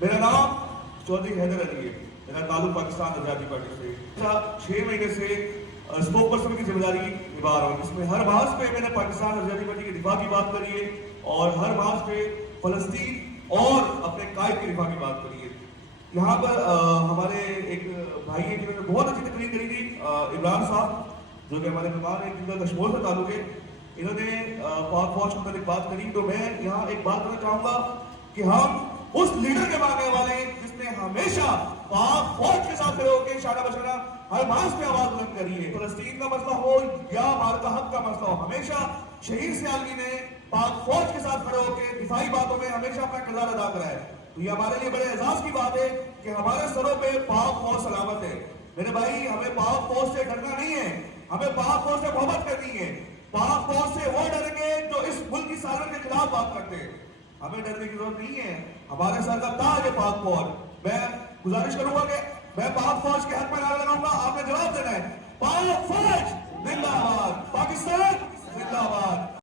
میرا نام چودھری حیدر علی ہے، میرا تعلق پاکستان آزادی پارٹی سے 6 مہینے سے اسپوک پرسن کی ذمہ داری نبھا رہا ہوں، جس میں ہر بحث پہ میں نے پاکستان آزادی پارٹی کے دفاع کی بات کری ہے اور ہر بحث پہ فلسطین اور اپنے قائد کے دفاع کی بات کری ہے۔ یہاں پر ہمارے ایک بھائی ہیں جنہوں نے بہت اچھی تقریر کری تھی، عمران صاحب جو کہ ہمارے مہمان ہیں، جن کا کشمیر سے تعلق ہے، انہوں نے پاک فوج کے متعلق بات کری۔ تو میں یہاں ایک بات کرنا چاہوں گا کہ ہم اس لیڈر کے ماننے والے ہیں جس نے ہمیشہ پاک فوج کے ساتھ کھڑے ہو کے شانہ بشانہ ہر بحث پہ آواز بلند کری ہے۔ فلسطین کا مسئلہ ہو یا مارکا حق کا مسئلہ ہو، ہمیشہ شہید سیالوی نے پاک فوج کے ساتھ کھڑے ہو کے دفاعی باتوں میں ہمیشہ اپنا کردار ادا کرا ہے۔ تو یہ ہمارے لیے بڑے اعزاز کی بات ہے کہ ہمارے سروں پہ پاک فوج سلامت ہے۔ میرے بھائی، ہمیں پاک فوج سے ڈرنا نہیں ہے، ہمیں پاک فوج سے محبت کرنی ہے۔ پاک فوج سے وہ ڈریں گے جو اس ملک کی سالت کے خلاف بات کرتے ہیں، ہمیں ڈرنے کی ضرورت نہیں ہے۔ ہمارے سر کا تاج ہے پاک فوج۔ میں گزارش کروں گا کہ میں پاک فوج کے حق میں نعرہ لگاؤں گا، آپ نے جواب دینا ہے، پاک فوج